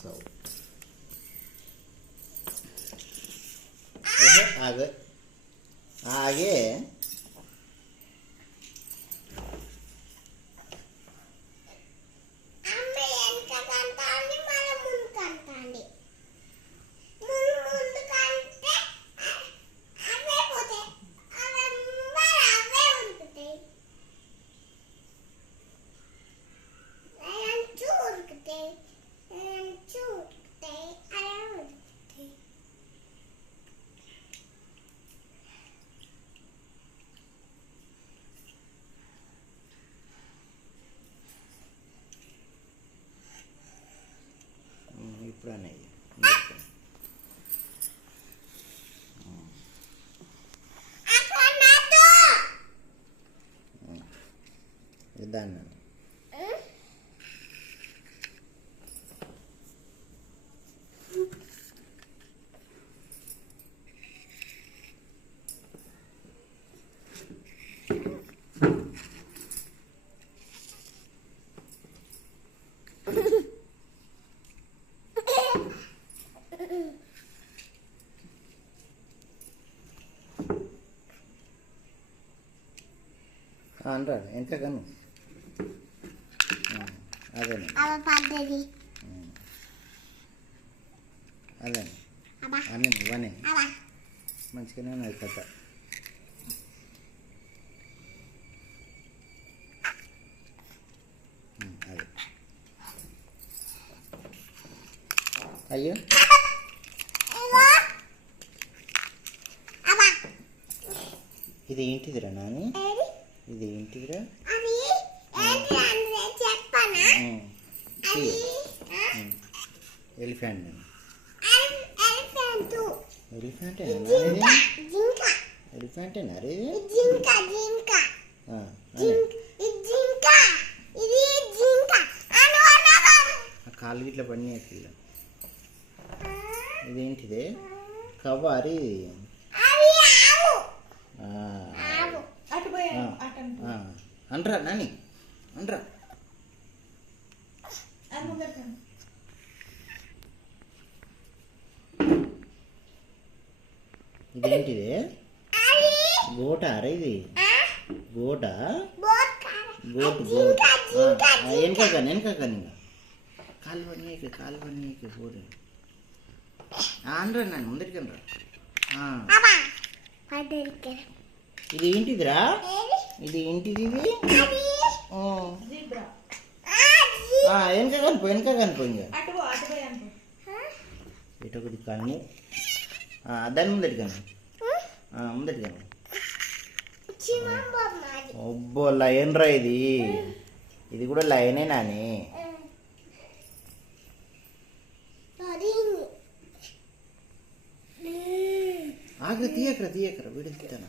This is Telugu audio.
సావు आगे आगे ఇప్పుడు అనేది దాన్ని అంటారు ఎంత కను అదే అదే అన్నీ ఇవన్నీ మంచిగానే ఉన్నది కథ అదే అయ్యో ఇది ఏంటిదిరా నాని ఇది ఏంటిదిరా ఎలిఫెంట్ ఎలిఫెంటేనా ఎలిఫెంటేనా రే కాళ్ళు గిట్ల పడినాయి పిల్ల ఇదేంటిదే కవ్వారి అంటరా నాని అంటరా ఇదేంటిది గోట అరే ఇది గోట గోటు గోటు వెనకాకని ఇంకా కాలు పడినాయికి పోరే అనరా నాని ముందరికి అనరా ఇది ఏంటిదిరా ఇది ఏంటిది ఇది వెనక కనిపో ఇంకా ఇటొకటి కన్ను దాని ముందటికను అబ్బో లయన్ రా ఇది కూడా లయనే నాని ఆగ్ర తీయకరా వీడికి తీస్తాను